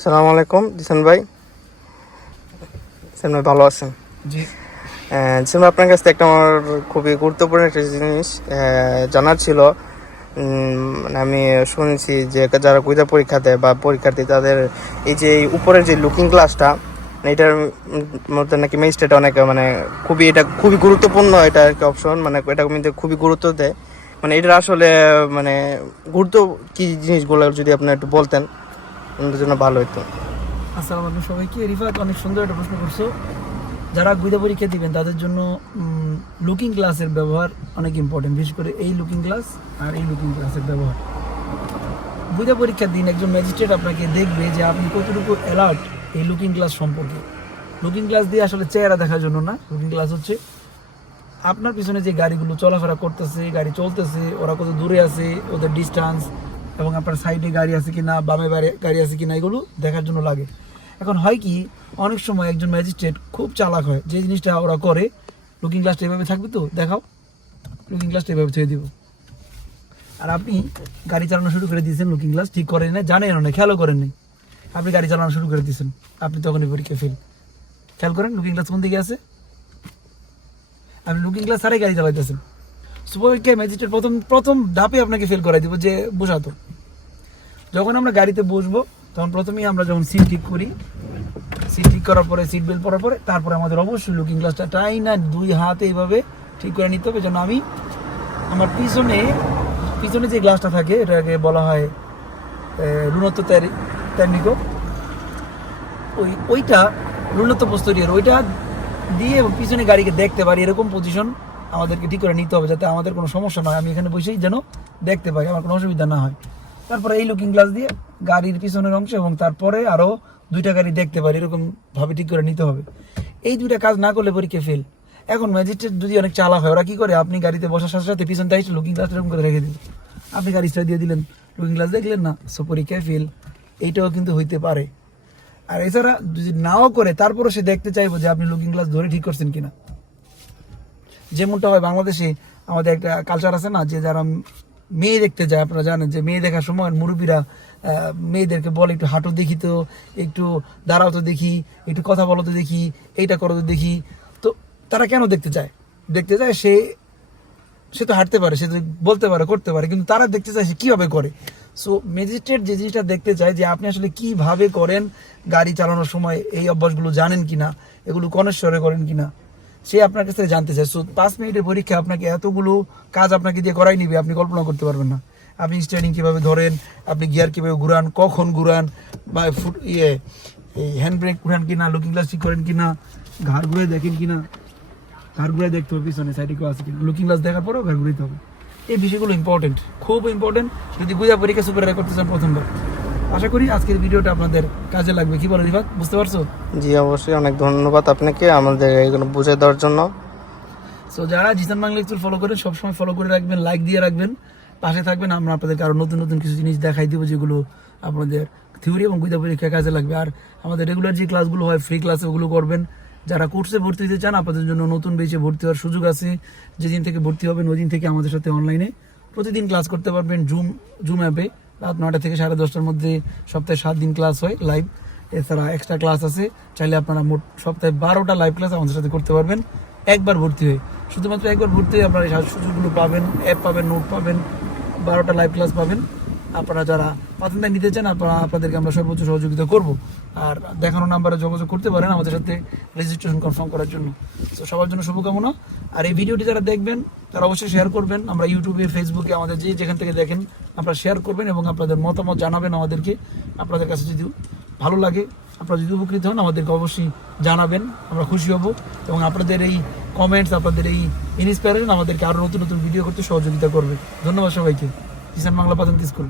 সালাম আলাইকুম জিসান ভাই। জিসান ভাই ভালো আছেন? জি। জিসান ভাই আপনার কাছ থেকে একটা আমার খুবই গুরুত্বপূর্ণ একটা জিনিস জানার ছিল। মানে আমি শুনেছি যে যারা কুইজা পরীক্ষা দেয় বা পরীক্ষার্থী তাদের এই যে উপরের যে লুকিং গ্লাসটা এটার মধ্যে নাকি ম্যাজিস্ট্রেট অনেক মানে খুবই এটা খুবই গুরুত্বপূর্ণ এটা একটা অপশন মানে এটা কিন্তু খুবই গুরুত্ব দেয়। মানে এটার আসলে মানে গুরুত্ব কি জিনিসগুলো যদি আপনি একটু বলতেন। আমাদের জন্য ভালো হতো আসসালামু আলাইকুম সবাইকে। রিফাত অনেক সুন্দর একটা প্রশ্ন করছ। যারা গুইদা পরীক্ষা দিবেন, তাদের জন্য লুকিং গ্লাসের ব্যবহার অনেক ইম্পর্টেন্ট বিশেষ করে এই লুকিং গ্লাস আর এই লুকিং গ্লাসের ব্যবহার। গুইদা পরীক্ষার দিন, একজন ম্যাজিস্ট্রেট আপনাকে দেখবে যে আপনি কতটুকু অ্যালার্ট এই লুকিং গ্লাস সম্পর্কে। লুকিং গ্লাস দিয়ে আসলে চেহারা দেখার জন্য না লুকিং গ্লাস হচ্ছে আপনার পিছনে যে গাড়িগুলো চলাফেরা করতেছে, গাড়ি চলতেছে, ওরা কত দূরে আছে, ওদের ডিস্টেন্স এবং আপনার সাইডে গাড়ি আছে কি না বামে গাড়ি আছে কি না এগুলো দেখার জন্য লাগে। এখন হয় কি, অনেক সময় একজন ম্যাজিস্ট্রেট খুব চালাক হয়, যে জিনিসটা ওরা করে লুকিং গ্লাসটা এভাবে থাকবে তো? দেখাও। লুকিং গ্লাসটা এভাবে ছেড়ে দিব। আর আপনি গাড়ি চালানো শুরু করে দিয়েছেন লুকিং গ্লাস ঠিক করেন না জানেন না খেয়ালও করেন নাই। আপনি গাড়ি চালানো শুরু করে দিয়েছেন, আপনি তখনই পরীক্ষা ফেল খেয়াল করেন লুকিং গ্লাস কোন দিকে আছে? আপনি লুকিং গ্লাস ছাড়াই গাড়ি চালাইতেছেন। সুপারকে ম্যাজিস্ট্রেট প্রথম প্রথম ধাপে আপনাকে ফেল করাই দিব যে বসাতো যখন আমরা গাড়িতে বসবো, তখন প্রথমেই আমরা যখন সিট ঠিক করি সিট ঠিক করার পরে সিট বেল্ট পরার পরে, তারপরে আমাদের অবশ্যই লুকিং গ্লাসটা টাই না দুই হাতে এইভাবে ঠিক করে নিতে হবে যেন আমি আমার পিছনে পিছনে যে গ্লাসটা থাকে, এটাকে বলা হয় রুণত্ব তেরনিকো ওই ওইটা রুণত্ব পোস্তরিয়ার ওইটা দিয়ে পিছনে গাড়িকে দেখতে পারি, এরকম পজিশন আমাদেরকে ঠিক করে নিতে হবে যাতে আমাদের কোনো সমস্যা না হয়। আমি এখানে বসেই যেন দেখতে পাই, আমার কোনো অসুবিধা না হয়। তারপরে এই লুকিং গ্লাস দিয়ে গাড়ির পিছনের অংশ এবং তারপরে আরও দুইটা গাড়ি দেখতে পারি, এরকম ভাবে ঠিক করে নিতে হবে। এই দুইটা কাজ না করলে পরীক্ষা ফেল এখন ম্যাজিস্ট্রেট যদি অনেক চালা হয়, ওরা কী করে? আপনি গাড়িতে বসার সাথে সাথে পিছন থেকে লুকিং গ্লাস এরকম করে রেখে দিল। আপনি গাড়ি স্টার্ট দিয়ে দিলেন লুকিং গ্লাস দেখলেন না সো পরীক্ষায় ফেল এইটাও কিন্তু হইতে পারে। আর এছাড়া যদি নাও করে তারপরে সে দেখতে চাইব যে আপনি লুকিং গ্লাস ধরে ঠিক করছেন কিনা। যেমনটা হয় বাংলাদেশে, আমাদের একটা কালচার আছে না যে যারা মেয়ে দেখতে যায়, আপনারা জানেন যে মেয়ে দেখার সময় মুরব্বীরা মেয়েদেরকে বলে একটু হাঁটো দেখি তো, একটু দাঁড়াও তো দেখি, একটু কথা বলো তো দেখি, এইটা করো তো দেখি। তো তারা কেন দেখতে চায় দেখতে চায় সে সে তো হাঁটতে পারে, সে তো বলতে পারে, করতে পারে, কিন্তু তারা দেখতে চায় সে কীভাবে করে? সো ম্যাজিস্ট্রেট যে জিনিসটা দেখতে চায় যে আপনি আসলে কীভাবে করেন গাড়ি চালানোর সময়, এই অভ্যাসগুলো জানেন কিনা, এগুলো কনেশ্বরে করেন কিনা সে আপনার কাছ থেকে জানতে চায়। সো পাঁচ মিনিটের পরীক্ষা আপনাকে এতগুলো কাজ আপনাকে দিয়ে করাই নিবে, আপনি কল্পনা করতে পারবেন না। আপনি স্টারিং কীভাবে ধরেন, আপনি গিয়ার কীভাবে ঘুরান, কখন ঘুরান, বা ফুট ইয়ে এই হ্যান্ড ব্রেক ঘুরান কিনা লুকিং গ্লাস ঠিক করেন কিনা, ঘাড় ঘুরে দেখেন কিনা, ঘাড় ঘুরে দেখতে হবে, পিছনে সাইডে কেউ আছে কিনা। লুকিং গ্লাস দেখার পরেও ঘাড় ঘুরাইতে হবে। এই বিষয়গুলো ইম্পর্টেন্ট খুব ইম্পর্টেন্ট যদি বুঝা পরীক্ষা সুপার করতে চান প্রথমবার। আশা করি আজকের ভিডিওটা আপনাদের কাজে লাগবে। কি বলো রিফাত? বুঝতে পারছ? জি অবশ্যই। অনেক ধন্যবাদ আপনাকে আমাদের এগুলো বুঝে দেওয়ার জন্য। সো যারা জিসান বাংলা একটু ফলো করেন সবসময় ফলো করে রাখবেন লাইক দিয়ে রাখবেন। পাশে থাকবেন আমরা আপনাদেরকে আরও নতুন নতুন কিছু জিনিস দেখাই দেবো যেগুলো আপনাদের থিওরি এবং গুইদা পরীক্ষা কাজে লাগবে। আর আমাদের রেগুলার যে ক্লাসগুলো হয় ফ্রি ক্লাসে ওগুলো করবেন। যারা কোর্সে ভর্তি হতে চান আপনাদের জন্য নতুন বেচে ভর্তি হওয়ার সুযোগ আছে। যেদিন থেকে ভর্তি হবেন ওই দিন থেকে আমাদের সাথে অনলাইনে প্রতিদিন ক্লাস করতে পারবেন জুম জুম অ্যাপে রাত নয়টা থেকে সাড়ে দশটার মধ্যে সপ্তাহে সাত দিন ক্লাস হয় লাইভ এছাড়া এক্সট্রা ক্লাস আছে। চাইলে আপনারা মোট সপ্তাহে বারোটা লাইভ ক্লাস আমাদের সাথে করতে পারবেন। একবার ভর্তি হয়ে। শুধুমাত্র একবার ভর্তি হয়ে আপনারা এই সুযোগগুলো পাবেন। অ্যাপ পাবেন নোট পাবেন, বারোটা লাইভ ক্লাস পাবেন। আপনারা যারা পাতেনটা নিতে চান, আপনারা আপনাদেরকে আমরা সর্বোচ্চ সহযোগিতা করব। আর দেখানো নাম্বারে যোগাযোগ করতে পারেন আমাদের সাথে রেজিস্ট্রেশন কনফার্ম করার জন্য। তো সবার জন্য শুভকামনা। আর এই ভিডিওটি যারা দেখবেন, তারা অবশ্যই শেয়ার করবেন। আমরা ইউটিউবে ফেসবুকে আমাদের যে যেখান থেকে দেখেন, আপনারা শেয়ার করবেন এবং আপনাদের মতামত জানাবেন আমাদেরকে। আপনাদের কাছে যদি ভালো লাগে, আপনারা যদি উপকৃত হন, আমাদেরকে অবশ্যই জানাবেন। আমরা খুশি হব এবং আপনাদের এই কমেন্টস আপনাদের এই ইন্সপিরেশন আমাদেরকে আরও নতুন নতুন ভিডিও করতে সহযোগিতা করবে। ধন্যবাদ সবাইকে। কিষান বাংলা পাতন স্কুল।